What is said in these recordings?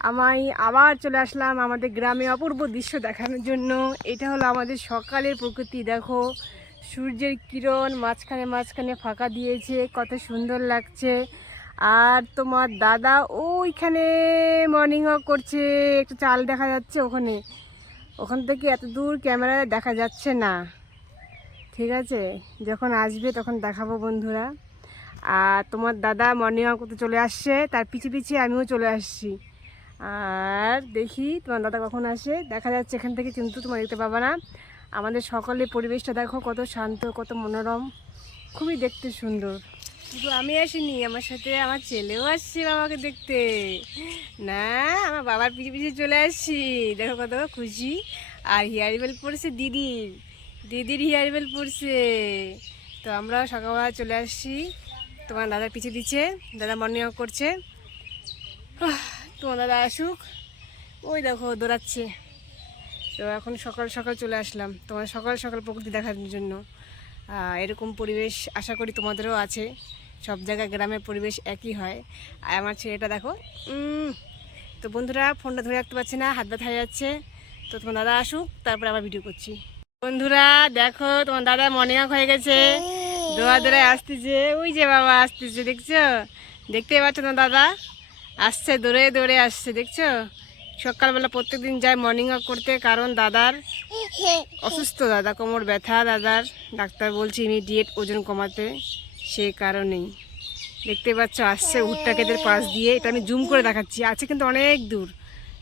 আমি আবার চলে আসলাম আমাদের গ্রামে অপূর্ব দৃশ্য দেখানোর জন্য। এটা হলো আমাদের সকালের প্রকৃতি, দেখো। সূর্যের কিরণ মাঝখানে মাঝখানে ফাঁকা দিয়েছে, কত সুন্দর লাগছে। আর তোমার দাদা ওইখানে মর্নিং ওয়াক করছে, একটু চাল দেখা যাচ্ছে ওখানে। ওখান থেকে এত দূর ক্যামেরায় দেখা যাচ্ছে না। ঠিক আছে? যখন আসবে তখন দেখাবো বন্ধুরা। আর তোমার দাদা মর্নিং ওয়াক করতে চলে আসছে, তার পিছে পিছে আমিও চলে আসছি। আর দেখি তোমার দাদা কখন আসে। দেখা যাচ্ছে এখান থেকে কিন্তু তোমার দেখতে পাবা না। আমাদের সকলের পরিবেশটা দেখো, কত শান্ত, কত মনোরম, খুবই দেখতে সুন্দর। শুধু আমি আসিনি, আমার সাথে আমার ছেলেও আসছে বাবাকে দেখতে। না, আমার বাবার পিছিয়ে পিছিয়ে চলে আসছি। দেখো কত খুশি। আর হেয়ার বেল পড়ছে দিদির দিদির হেয়ার বেল পড়ছে তো আমরা সকালবেলা চলে আসছি। তোমার দাদার পিছিয়ে দিচ্ছে দাদা মর্নিং করছে। তোমার দাদা আসুক। ওই দেখো, দৌড়াচ্ছে। তো এখন সকাল সকাল চলে আসলাম। তোমার সকাল সকাল প্রকৃতি দেখার জন্য। এরকম পরিবেশ আশা করি তোমাদেরও আছে। সব জায়গায় গ্রামের পরিবেশ একই হয়। আর আমার ছেলেটা দেখো তো বন্ধুরা, ফোনটা ধরে রাখতে পারছি না, হাত ব্যথা হয়ে যাচ্ছে। তো তোমার দাদা আসুক, তারপরে আবার ভিডিও করছি। বন্ধুরা, দেখো, তোমার দাদা মনে হয়ে গেছে। দোয়া দোড়ায় আসতেছে। ওই যে বাবা আসতেছে, দেখছ? দেখতে পাচ্ছ না দাদা? আসছে দৌড়ে দৌড়ে আসছে, দেখছ? সকালবেলা প্রত্যেকদিন যায় মর্নিং ওয়াক করতে, কারণ দাদার অসুস্থ, দাদা কোমর ব্যথা, দাদার ডাক্তার বলছে ইমিডিয়েট ওজন কমাতে, সে কারণেই। দেখতে পাচ্ছ, আসছে উটটাকেদের পাশ দিয়ে, এটা আমি জুম করে দেখাচ্ছি, আছে কিন্তু অনেক দূর।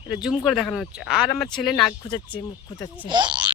এটা জুম করে দেখানো হচ্ছে, আর আমার ছেলে নাক খোঁচাচ্ছে, মুখ খোঁচাচ্ছে।